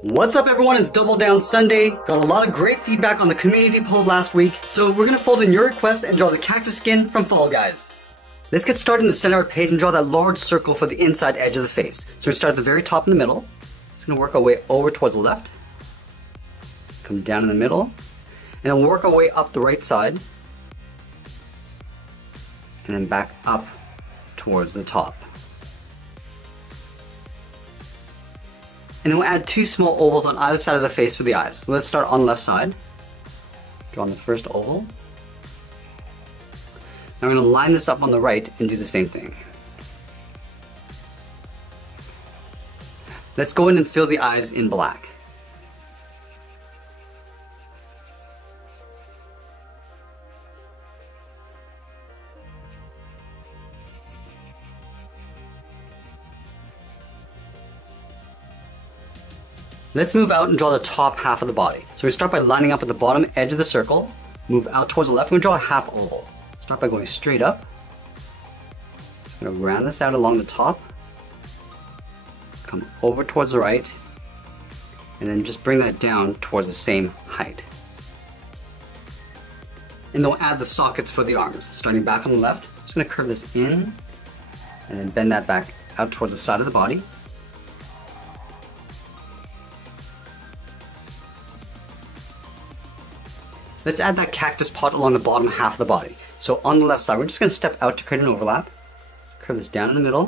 What's up everyone, it's Double Down Sunday. Got a lot of great feedback on the community poll last week, so we're gonna fold in your request and draw the cactus skin from Fall Guys. Let's get started in the center of our page and draw that large circle for the inside edge of the face. So we start at the very top in the middle. It's gonna work our way over towards the left. Come down in the middle. And then work our way up the right side. And then back up towards the top. And then we'll add two small ovals on either side of the face for the eyes. So let's start on the left side. Draw on the first oval. Now we're going to line this up on the right and do the same thing. Let's go in and fill the eyes in black. Let's move out and draw the top half of the body. So we start by lining up at the bottom edge of the circle, move out towards the left, and we draw a half oval. Start by going straight up. I'm going to round this out along the top, come over towards the right, and then just bring that down towards the same height. And then we'll add the sockets for the arms. Starting back on the left, I'm just going to curve this in, and then bend that back out towards the side of the body. Let's add that cactus pot along the bottom half of the body. So on the left side, we're just going to step out to create an overlap. Curve this down in the middle.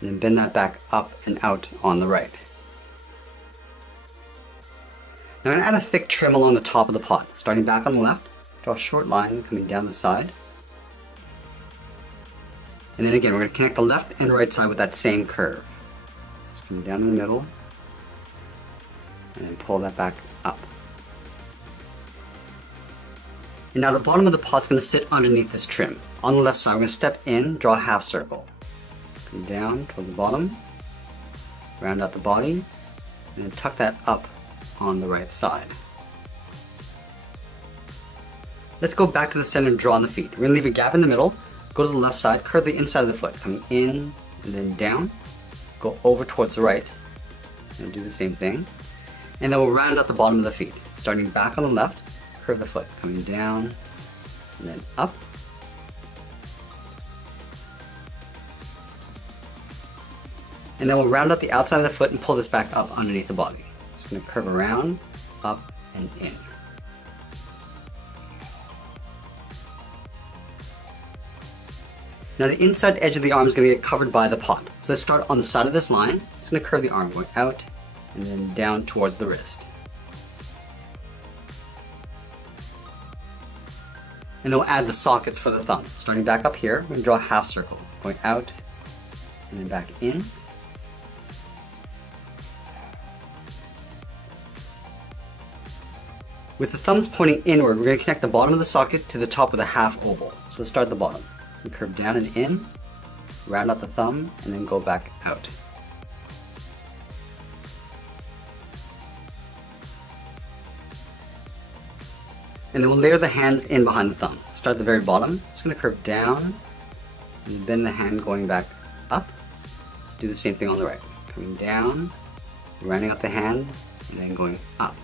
And then bend that back up and out on the right. Now I'm going to add a thick trim along the top of the pot. Starting back on the left, draw a short line coming down the side. And then again, we're going to connect the left and right side with that same curve. Just come down in the middle. And then pull that back up. And now the bottom of the pot's going to sit underneath this trim. On the left side, we're going to step in, draw a half circle. Come down towards the bottom, round out the body, and then tuck that up on the right side. Let's go back to the center and draw on the feet. We're going to leave a gap in the middle, go to the left side, curve the inside of the foot, coming in and then down, go over towards the right, and do the same thing. And then we'll round out the bottom of the feet. Starting back on the left, curve the foot, coming down and then up. And then we'll round out the outside of the foot and pull this back up underneath the body. Just going to curve around, up, and in. Now the inside edge of the arm is going to get covered by the pot. So let's start on the side of this line. Just going to curve the arm going out and then down towards the wrist. And then we'll add the sockets for the thumb. Starting back up here, we're going to draw a half circle, going out and then back in. With the thumbs pointing inward, we're going to connect the bottom of the socket to the top with a half oval. So let's start at the bottom. We curve down and in, round out the thumb, and then go back out. And then we'll layer the hands in behind the thumb. Start at the very bottom. Just going to curve down and bend the hand going back up. Let's do the same thing on the right. Coming down, rounding out the hand, and then going up.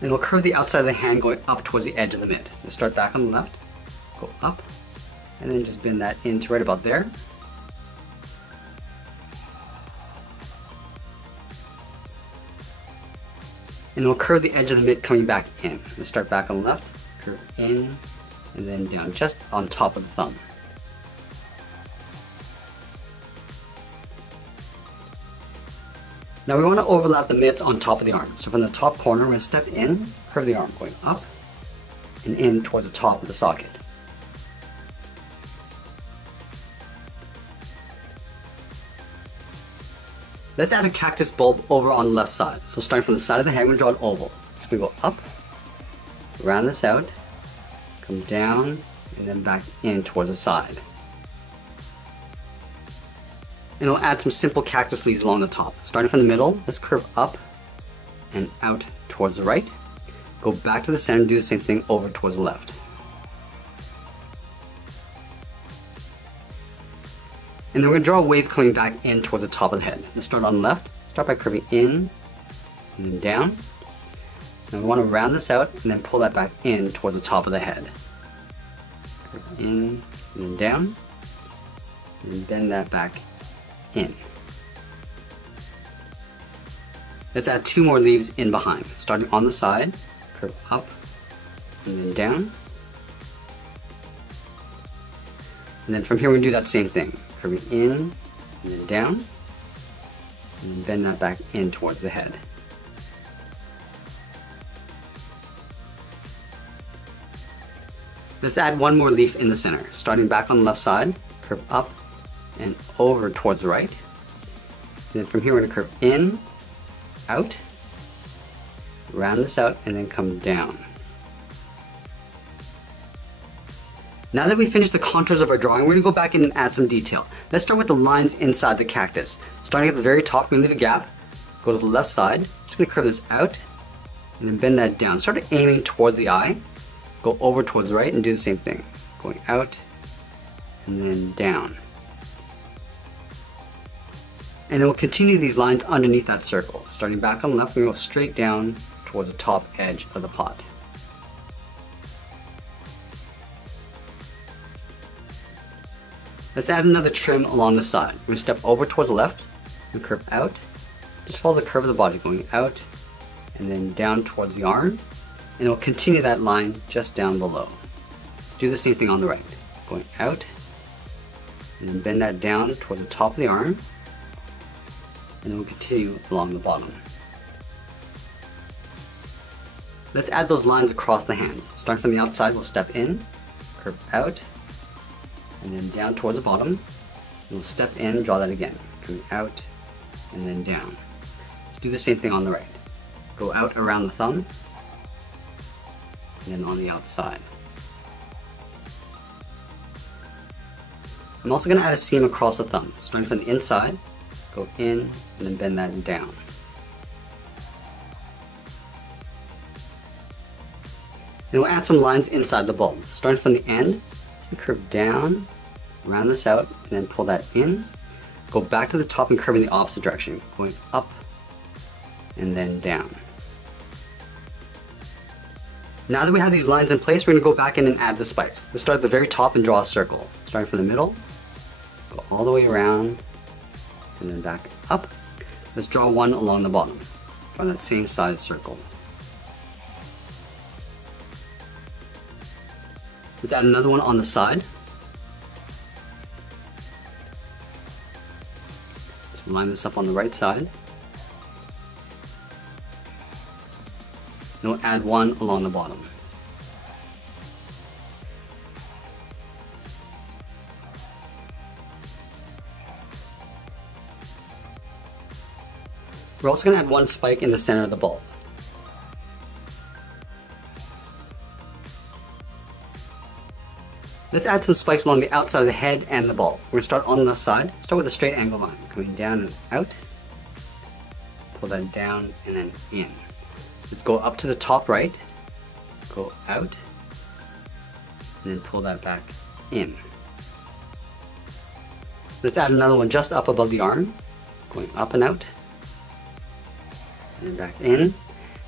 And we'll curve the outside of the hand going up towards the edge of the mitt. We'll start back on the left, go up, and then just bend that in to right about there. And we'll curve the edge of the mitt coming back in. We'll start back on the left, curve in, and then down just on top of the thumb. Now we want to overlap the mitts on top of the arm. So from the top corner, we're going to step in, curve the arm going up, and in towards the top of the socket. Let's add a cactus bulb over on the left side. So starting from the side of the head, we're going to draw an oval. Just going to go up, round this out, come down, and then back in towards the side. And we'll add some simple cactus leaves along the top. Starting from the middle, let's curve up and out towards the right. Go back to the center and do the same thing over towards the left. And then we're going to draw a wave coming back in towards the top of the head. Let's start on the left. Start by curving in and then down. And we want to round this out and then pull that back in towards the top of the head. Curve in and then down. And then bend that back in. Let's add 2 more leaves in behind. Starting on the side, curve up and then down. And then from here we're going to do that same thing. Curving in and then down. And then bend that back in towards the head. Let's add 1 more leaf in the center. Starting back on the left side, curve up and over towards the right. And then from here we're going to curve in, out, round this out, and then come down. Now that we've finished the contours of our drawing, we're going to go back in and add some detail. Let's start with the lines inside the cactus. Starting at the very top, we're going to leave a gap, go to the left side, just going to curve this out, and then bend that down. Start aiming towards the eye, go over towards the right, and do the same thing. Going out, and then down. And then we'll continue these lines underneath that circle. Starting back on the left, we're going to go straight down towards the top edge of the pot. Let's add another trim along the side. We're going to step over towards the left and curve out. Just follow the curve of the body, going out and then down towards the arm. And we'll continue that line just down below. Let's do the same thing on the right. Going out and then bend that down toward the top of the arm. And then we'll continue along the bottom. Let's add those lines across the hands. Starting from the outside, we'll step in, curve out, and then down towards the bottom. And we'll step in, draw that again, coming out, and then down. Let's do the same thing on the right. Go out around the thumb, and then on the outside. I'm also going to add a seam across the thumb. Starting from the inside, go in, and then bend that down. Then we'll add some lines inside the bulb. Starting from the end, curve down, round this out, and then pull that in. Go back to the top and curve in the opposite direction, going up and then down. Now that we have these lines in place, we're going to go back in and add the spikes. Let's start at the very top and draw a circle. Starting from the middle, go all the way around, and then back up. Let's draw one along the bottom, from that same size circle. Let's add another one on the side. Just line this up on the right side. And we'll add one along the bottom. We're also going to add one spike in the center of the bulb. Let's add some spikes along the outside of the head and the bulb. We're going to start on the side. Start with a straight angle line, coming down and out. Pull that down and then in. Let's go up to the top right, go out, and then pull that back in. Let's add another one just up above the arm, going up and out, and then back in. And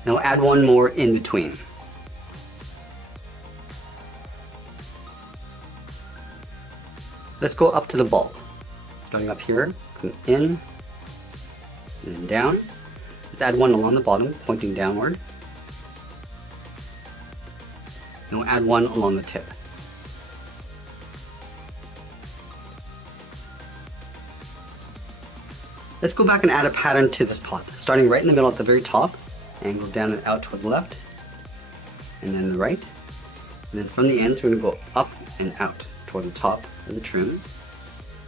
we'll add one more in between. Let's go up to the bulb. Starting up here, come in, and then down. Let's add one along the bottom, pointing downward. And we'll add one along the tip. Let's go back and add a pattern to this pot. Starting right in the middle at the very top, angle down and out towards the left, and then the right. And then from the ends, we're going to go up and out toward the top of the trim. And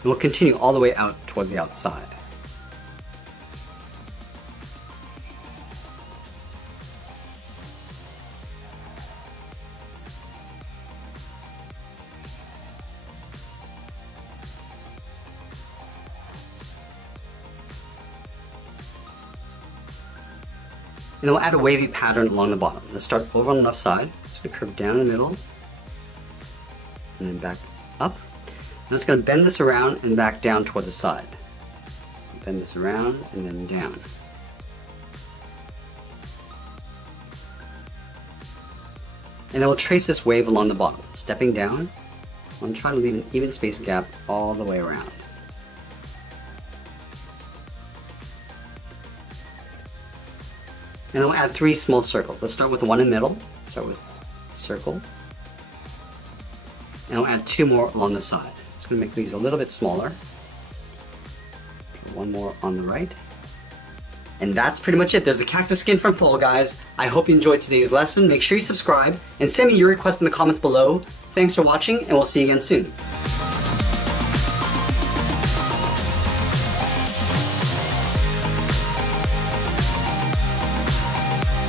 we'll continue all the way out towards the outside. And then we'll add a wavy pattern along the bottom. Let's start over on the left side, just gonna curve down the middle, and then back up. I'm just going to bend this around and back down toward the side. Bend this around and then down. And then we'll trace this wave along the bottom. Stepping down, I'm trying to leave an even space gap all the way around. And then we'll add 3 small circles. Let's start with the one in the middle. Start with a circle. And we'll add 2 more along the side. Just going to make these a little bit smaller. One more on the right. And that's pretty much it. There's the cactus skin from Fall Guys. I hope you enjoyed today's lesson. Make sure you subscribe and send me your requests in the comments below. Thanks for watching, and we'll see you again soon.